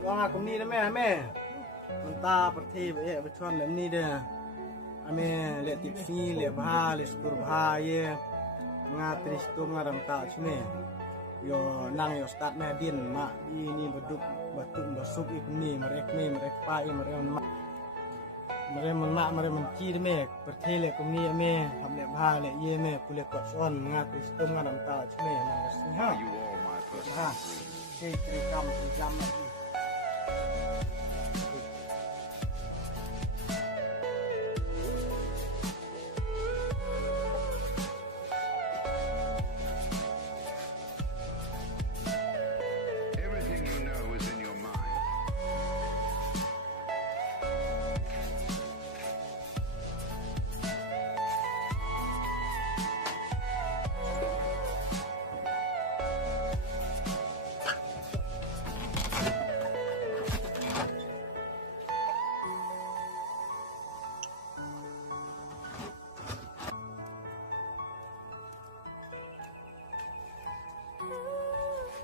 Orang aku ni dah meh. Mentah perti bercuan dalam ni dah. Ame lihat TV, lihat bahaya, lihat syukur bahaya. Ngatri situ ngadam tak cuma. Yo nang yo start meh din mak ini beduk batuk besuk ikut ni mereka pai mereka menci meh perti lihat kumi ame hamle bahaya lihat ye meh kuliah kuat ngatri situ ngadam tak cuma nang sini ha. Ha. Jam lagi.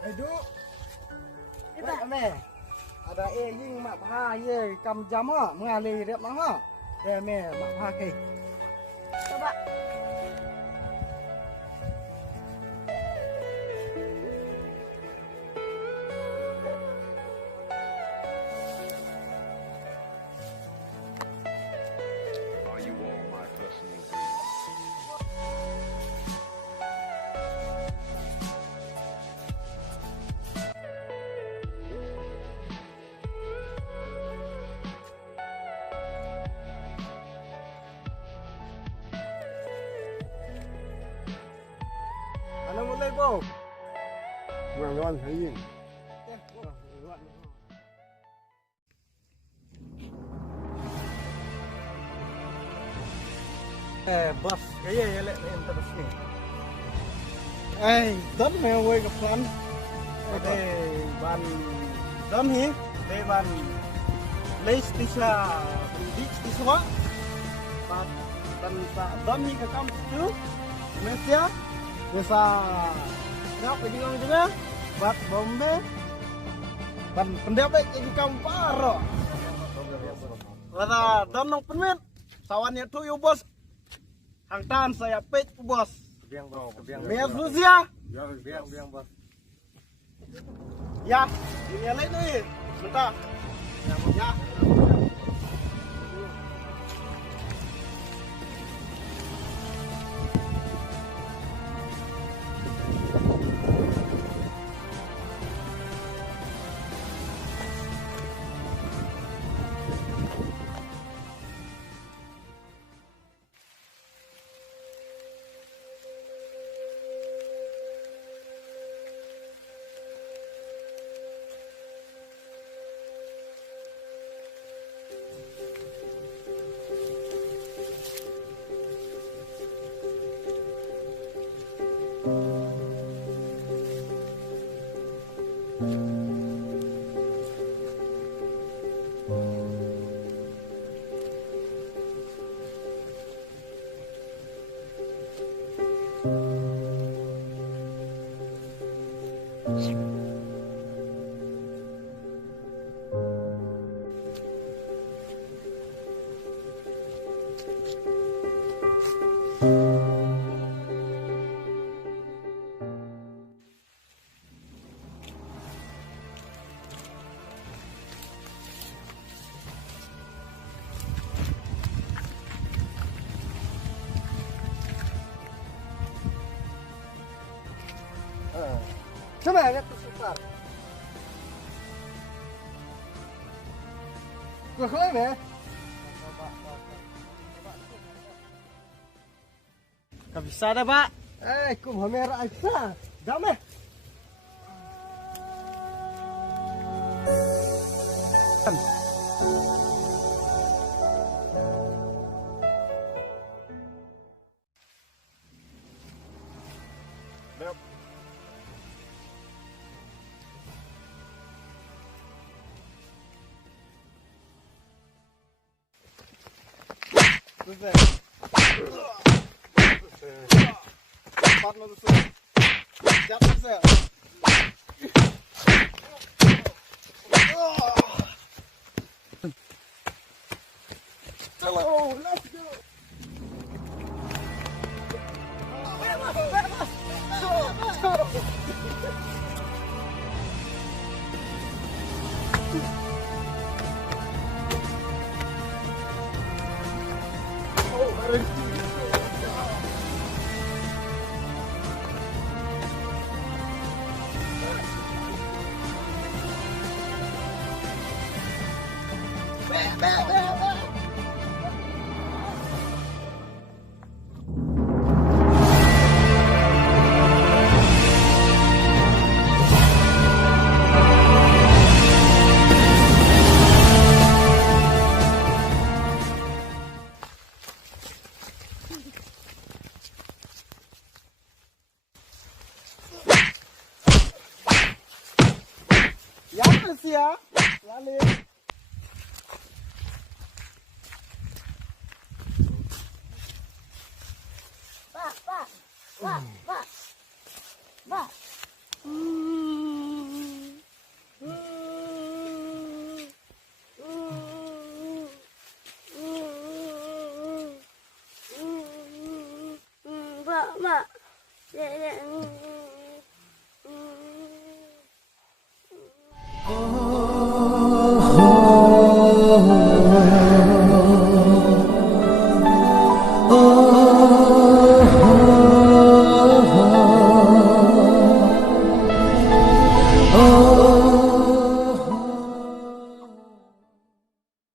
Aduh. Ibat ame. Ada ying mak pha ye kam jam ha, mengali rep mah ha. Dia me mak pha ke. Coba. Are you all my personal dreams? Ano mulai bo? Ngon thấy gì? Bos, kaya ya lek terus ni. Don me weiกับคนban don hi, ban leis tisa dik tiswa. Ban don hi ke kam tu. Malaysia bisa ngap di orang juga. Bat bombe. Ban pendapat jadi kam paro. Lada don nong permit. Sawannya tu yo bos. Hangtan saya pet bos. Biang bro, biang. Biar Rusia. Biang bos. Ya, ini lain ni. Sebentar. Ya. Coba lihat super. Gua keren ya. Gak bisa dah pak. Kum hamera aja. Damai. Jatuh saya. Chalo, let's go. Ya, ya. Lalu. Mak. Oh.